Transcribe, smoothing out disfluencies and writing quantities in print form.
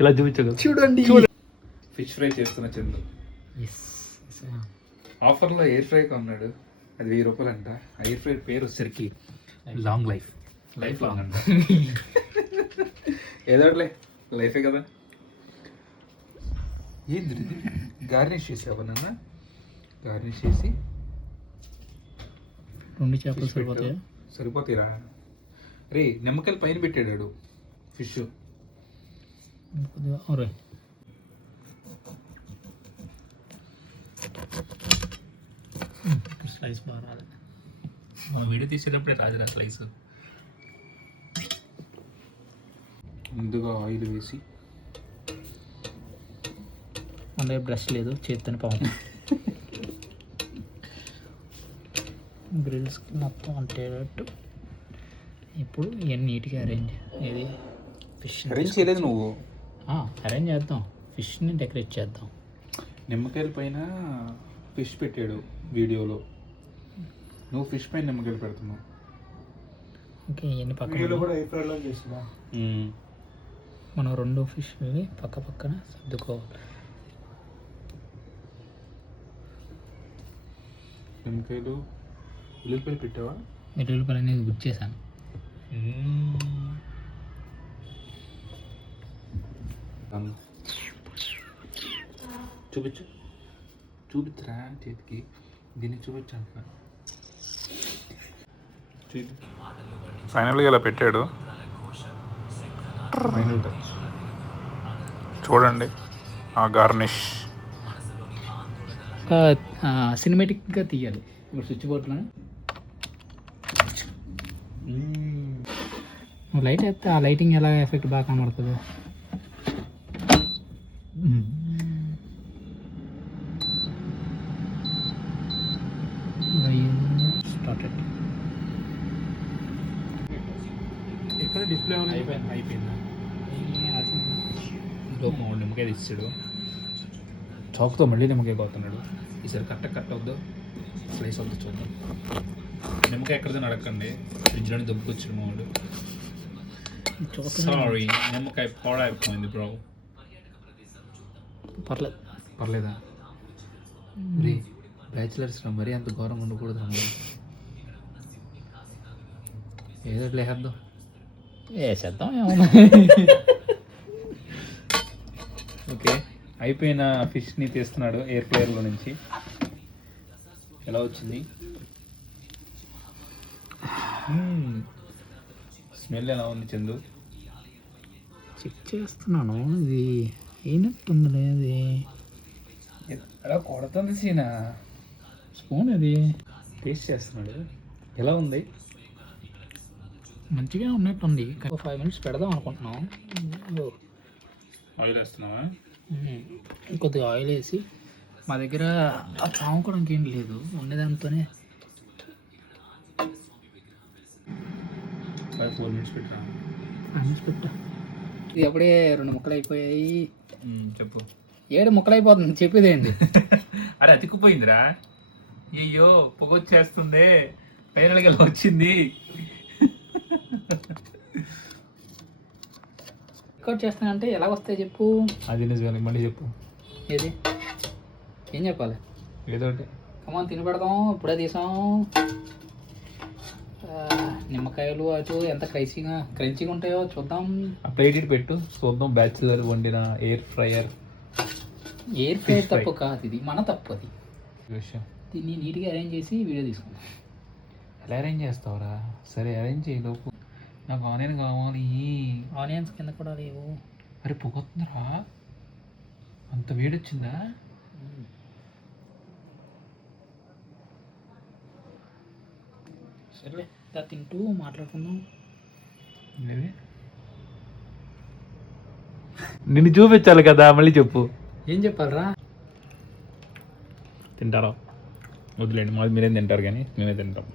ఇలా చూపించగలరు. చూడండి. Fish fry చేస్తున్న చందు ఆఫర్లో ఎయిర్ ఫ్రై కొన్నాడు. అది 1000 రూపాయలు అంట. ఎయిర్ ఫ్రై పేరు వచ్చేసరికి లాంగ్ లైఫ్ లాంగ్ అంట. ఏదోట్లే లైఫే కదా. ఏంది గార్నిష్ చేసావా నాన్న? గార్నిష్ చేసి 2 చేపలు సరిపోతాయా? సరిపోతాయిరా. రే నిమ్మకాయలు పైన పెట్టాడు ఫిష్. స్లైస్ బాగా రాదు. మా వీడియో తీసేటప్పుడే రాజురా స్లైస్. ముందుగా ఆయిల్ వేసి మన బ్రష్ లేదు, చేతిని పాము గ్రిల్స్కి మొత్తం అంటేటట్టు. ఇప్పుడు ఇవన్నీ నీట్గా అరేంజ్. ఇది ఫిష్ అరేంజ్ చేయలేదు నువ్వు. అరేంజ్ చేద్దాం, ఫిష్ని డెకరేట్ చేద్దాం. నిమ్మకాయల పైన ఫిష్ పెట్టాడు వీడియోలో, నువ్వు ఫిష్ పైన నిమ్మకాయలు పెడుతున్నావు. ఓకే, ఇవన్నీ పక్కన మనం 2 ఫిష్ పక్క పక్కన సర్దుకోవాలి. నిమ్మకాయలు ఉల్లిపాయలు పెట్టావా? వెల్లుల్లిపాయలు అనేది గుర్తు చేశాను. చూపించరా చేతికి, దీన్ని చూపించాను. ఫైనల్గా ఇలా పెట్టాడు. చూడండి ఆ గార్నిష్. సినిమాటిక్గా తీయాలి. ఇప్పుడు స్విచ్ బోర్డ్లో లైట్ వేస్తే ఆ లైటింగ్ ఎలా ఎఫెక్ట్ బాగా కనబడుతుంది. ఎక్కడ డిస్ప్లే అయిపోయిందా? నిమ్మకాయ తీసాడు, చాకుతో మళ్ళీ నిమ్మకాయ కోతున్నాడు. ఈసారి కట్ట వద్దు, స్లైస్ వద్దు. చూద్దాం. నిమ్మకాయ ఎక్కడిదని అడగండి, ఫ్రిడ్జ్లోనే దొబ్బుకొచ్చాడు మా వాడు. సారీ, నిమ్మకాయ పాడైపోయింది బ్రో. పర్లేదా? రే బ్యాచిలర్స్ మరీ అంత ఘోరం ఉండకూడదు అమ్మ. ఏదో లేద్దాం, వేసేద్దాం ఏమన్నా. ఓకే, అయిపోయిన ఫిష్ని తీస్తున్నాడు ఎయిర్ ఫ్రైయర్లో నుంచి. ఎలా వచ్చింది? స్మెల్ ఎలా ఉంది చందు? చెక్ చేస్తున్నాను. ఇది అయినట్టుంది. లేదు అలా కొడుతుంది సీనా. స్పూన్ ఇది టేస్ట్ చేస్తున్నాడు. ఎలా ఉంది? మంచిగా ఉన్నట్టుంది. 5 minutes పెడదాం అనుకుంటున్నాం. ఆయిల్ వేస్తున్నావా? కొద్దిగా ఆయిల్ వేసి, మా దగ్గర పాము కూడా ఇంకేం లేదు, ఉండేదాంతోనే 4 minutes పెట్టా. 5 minutes పెట్టా. ఇది అప్పుడే 2 ముక్కలు అయిపోయాయి. చెప్పు. 7 ముక్కలు అయిపోతుంది. చెప్పేది ఏంటి? అరే అతికిపోయిందిరా. అయ్యో పొగొచ్చేస్తుంది. ఫైనల్గా వచ్చింది. రికార్డ్ చేస్తానంటే ఎలా వస్తాయి చెప్పు. అది నిజమే, మళ్ళీ చెప్పు. ఏది ఏం చెప్పాలి? ఏదో ఒకటి. కమాన్ తిని పెడదాం. ఇప్పుడే తీసాం. నిమ్మకాయలు అటు ఎంత క్రంచీగా ఉంటాయో చూద్దాం. ఆ ప్లేట్ ఇటు పెట్టు చూద్దాం. బ్యాచిలర్ వండిన ఎయిర్ ఫ్రైయర్ తప్పు కాదు, ఇది మన తప్పు. అది దీన్ని నీట్గా అరేంజ్ చేసి వీడియో తీసుకుందాం. ఎలా అరేంజ్ చేస్తావురా? సరే అరేంజ్ చేయి. లోపు నాకు ఆనియన్ కావాలి. ఆనియన్స్ కింద కూడా లేవు. అరే పొగొస్తుందిరా, అంత వేడొచ్చిందా? సరే తింటూ మాట్లాడుకుందాం. నిన్ను చూపించాలి కదా, మళ్ళీ చెప్పు. ఏం చెప్పాలరా? తింటారా? వదిలేండి, మాది మీరేం తింటారు కానీ మేమే తింటాం.